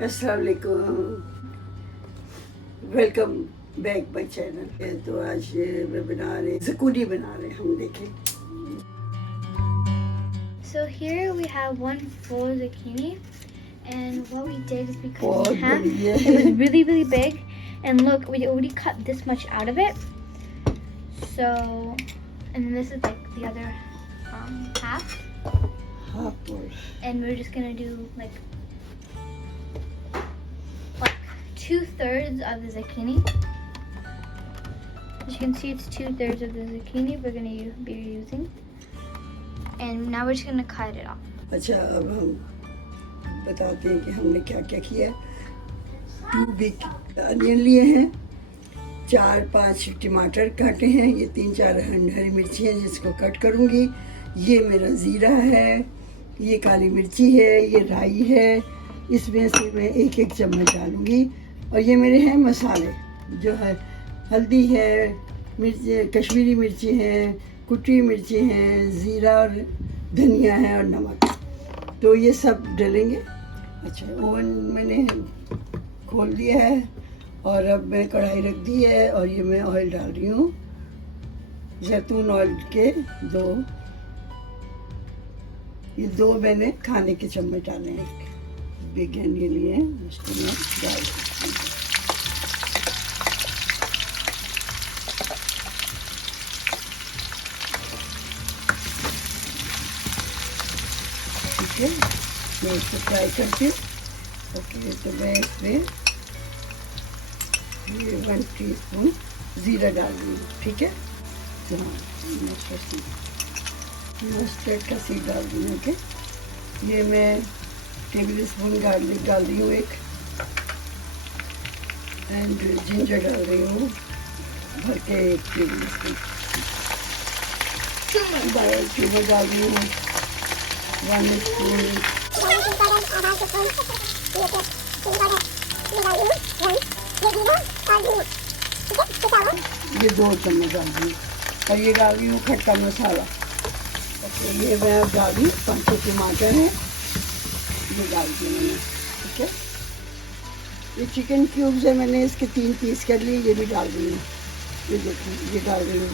अस्सलाम वालेकुम, welcome back my channel. तो आज मैं बना रहे ज़ुकूनी बना रहे हम देखें। So here we have one full zucchini, and what we did is we cut it बहुत in half. बढ़िया It was really big, and look, we already cut this much out of it. So, and then this is like the other half, and we're just gonna do like 2/3 of the zucchini. As you can see, it's 2/3 of the zucchini we're gonna be using, and now we're just gonna cut it off. अच्छा, अब हम बताते हैं कि हमने क्या क्या किया। 2 बिग अनियन लिए हैं, 4-5 टमाटर काटे हैं, ये 3-4 हरी मिर्ची हैं जिसको कट करूँगी। ये मेरा ज़ीरा है, ये काली मिर्ची है, ये राई है, इसमें से मैं 1-1 चम्मच डालूँगी। और ये मेरे हैं मसाले, जो है हल्दी है, मिर्ची, कश्मीरी मिर्ची है, कुटी मिर्ची हैं, ज़ीरा और धनिया है और नमक। तो ये सब डालेंगे। अच्छा, ओवन मैंने खोल दिया है और अब मैं कढ़ाई रख दी है और ये मैं ऑयल डाल रही हूँ, जैतून ऑयल के 2 मैंने खाने के चम्मच डाले हैं, बिगन के लिए उसको मैं डाल देती हूँ। ठीक है, मैं इसको फ्राई करती हूँ। ओके, तो मैं इसमें ये 1 टीस्पून ज़ीरा डाल रही हूँ। ठीक है, तो हाँ, मस्टर्ड का सीड डाल रही हूँ। ओके, ये मैं टेबल स्पून गार्लिक डाल रही हूँ 1, एंड जिंजर डाल रही हूँ भर के 1 टेबल स्पून। ट्यूबर डाल रही हूँ 1 स्पून। ये 2 चम्मच डाल रही हूँ और ये डाल रही हूँ खट्टा मसाला। ओके, ये मैं डाल रही हूँ 5 टमाटर हैं, ये डाल दिए मैंने। ठीक है, ये चिकन क्यूब्स है, मैंने इसके 3 पीस कर लिए, ये भी डाल रही हूँ। ये देखिए, ये डाल रही हूँ।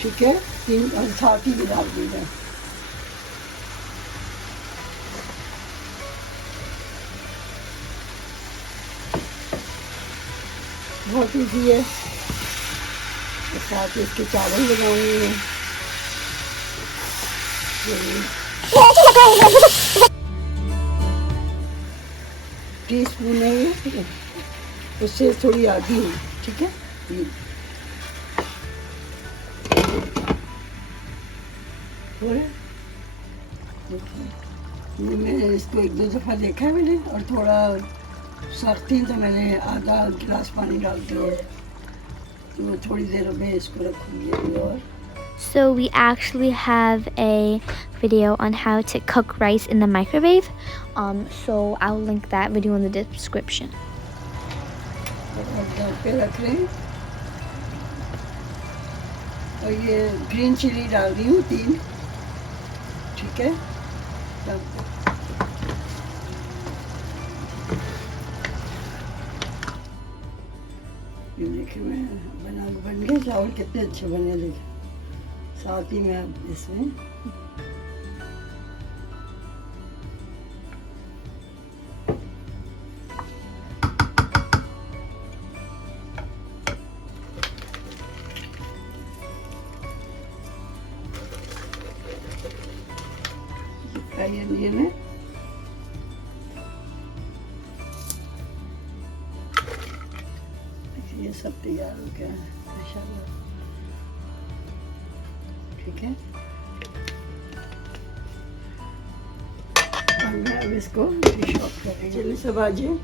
ठीक है, 3 और साथ ही भी डाल दी है। बहुत ईजी है। तो साथ ही इसके चावल लगाऊंगी मैं। टीस्पून है ये, उससे थोड़ी आधी है। ठीक है, ये मैं इसको 1-2 दफ़ा देखा है मैंने, और थोड़ा सख्त थी तो मैंने आधा गिलास पानी डाल दिया। तो थोड़ी देर में इसको रखूँगी। और So we actually have a video on how to cook rice in the microwave. So I'll link that video in the description. पे रख रहे हैं। और ये ग्रीन चिली डाल रही हूँ 3। ठीक है, ये देखिए मैं बन गए चावल, कितने अच्छे बने। देखिए, साथ ही में अब इसमें फ्राई अनियन है। ये सब तैयार हो गया है माशाल्लाह। ठीक है, और मैं अब इसको डिश ऑफ करेंगे। चलिए सब आ जाए।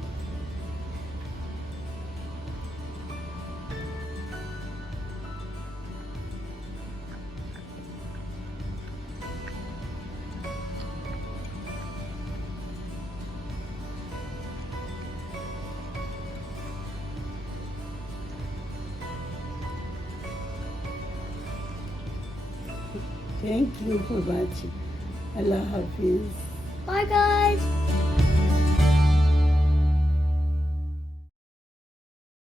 Thank you for watching. Allah Hafiz. Bye, guys.